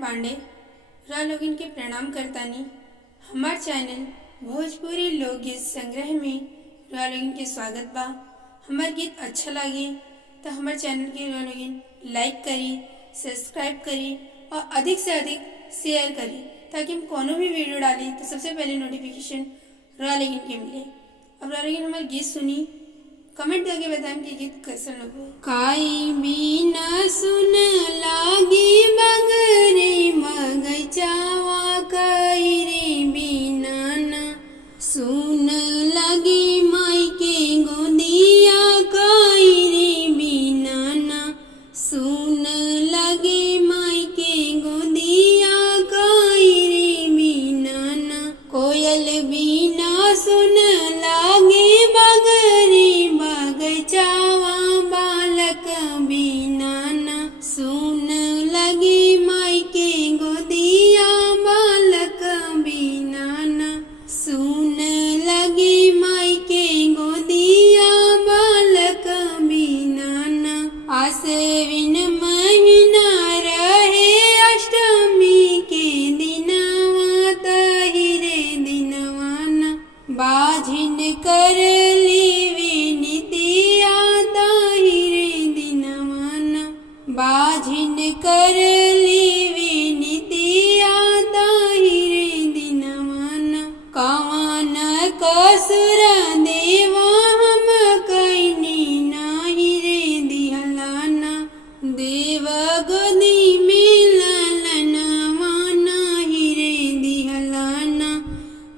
पांडे रा लोगिन के प्रणाम करतानी। हमार चैनल भोजपुरी लोकगीत संग्रह में रा लोगिन के स्वागत बा। हमार गीत अच्छा लगे तो हमार चैनल के रा लोगिन लाइक करी, सब्सक्राइब करी और अधिक से अधिक शेयर करी ताकि हम कोनो भी वीडियो डाली तो सबसे पहले नोटिफिकेशन रा लोगिन के मिले। अब रा लोगिन हमार गीत सुनी, कमेंट करके बताएं कि गीत कैसा लगा। काई बिना सुन लागी बगरे मगचावा, काई रे बिना ना सुन लगी माई के गोदिया, काई रे बिना ना सुन लगी माई के गोदिया, काई रे बिना ना कोयल बिना सुन लागे बगरे बगचावा, बालक बिना ना सुन लगी माई के गोदिया, बालक बिना ना सुन लगी माई के गोदिया, बालक बिना ना। आश्विन महीना रहे अष्टमी के दिनवा, तहिरे दिनवा ना बाझिन कर बाझिन कर ली नीतिया, ताहिरे दिनवन कवन कसुर देवा हम कैनी नाही रे दिहलाना, देव गोदी में ललनवा नाही रे दिहलाना,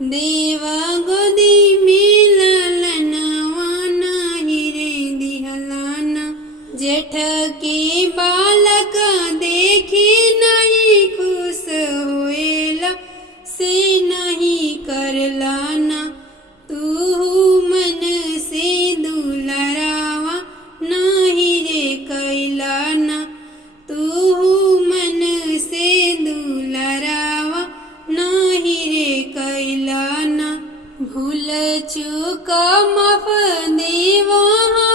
देव गोदी में ललनवा नाही रे दिहलाना। जेठ के बालक देखी नहीं खुश होएला, से नहीं करलाना तू मन से दुलरावा, नहीं रे कैलाना तू मन से दुलरावा, नहीं रे कैलाना। भूल चूक माफ देवा